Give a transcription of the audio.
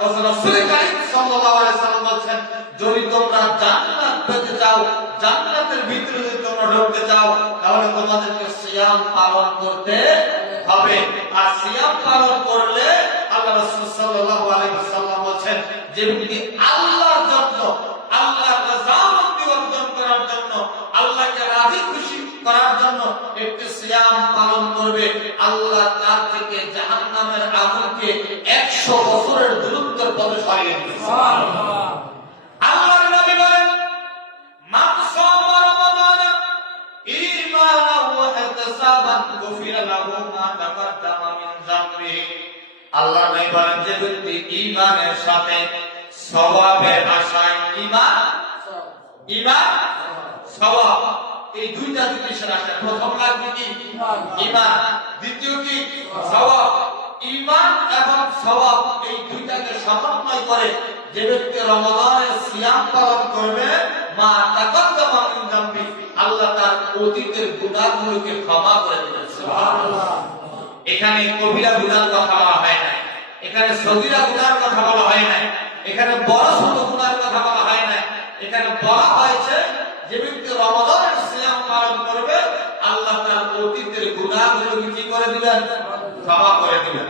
রাসূল কারীম সাল্লাল্লাহু আলাইহি ওয়াসাল্লাম বলেন, যদি তোমরা জান্নাত পেতে চাও, জান্নাতের ভিতরে যদি তোমরা ঢুকতে চাও, তাহলে তোমাদেরকে সিয়াম পালন করতে হবে। আর সিয়াম পালন করলে আল্লাহ রাসূল সাল্লাল্লাহু আলাইহি ওয়াসাল্লাম বলেন, যে ব্যক্তি আল্লাহর জন্য, আল্লাহর রাযামন্দি অর্জন করার জন্য, আল্লাহকে রাজি খুশি করার জন্য একটি সিয়াম পালন করবে, আল্লাহ তার থেকে জাহান্নামের আগুনকে 100 বছরের দূরত্বের পথে সরিয়ে দিবে। সুবহানাল্লাহ। আল্লাহর নবী বলেন, মান সামা রমাদান ঈমানান ওয়া ইহতিসাবান গুফিরা লাহু মা তাকাদ্দামা মিন যামবিহি। আল্লাহর নবী বলেন, যে ব্যক্তি ঈমানের সাথে সওয়াবের আশায়, ঈমান সওয়াব, এই দুইটা জিনিসের আশায়, প্রথম লাগবে কি ঈমান, দ্বিতীয় কি সওয়াব। ঈমান এবং সওয়াব এই দুইটাকে সমন্বয় করে যে ব্যক্তি রমাদানের সিয়াম পালন করবে, মা তাকাদ্দামা মিন যামবি, আল্লাহ তার অতীতের গুনাহগুলোকে ক্ষমা করে দিবেন। সুবহানাল্লাহ। এখানে কবিরা গুনার কথা বলা হয় না, এখানে সগীরা গুনার কথা বলা হয় না, এখানে বড় ছোট গুনার কথা বলা হয় না। এখানে বলা হয়েছে যে ব্যক্তি রমাদানের সিয়াম পালন করবে, আল্লাহ তার অতীতের গুনাহগুলোকে কি করে দিবেন? ক্ষমা করে দিবেন।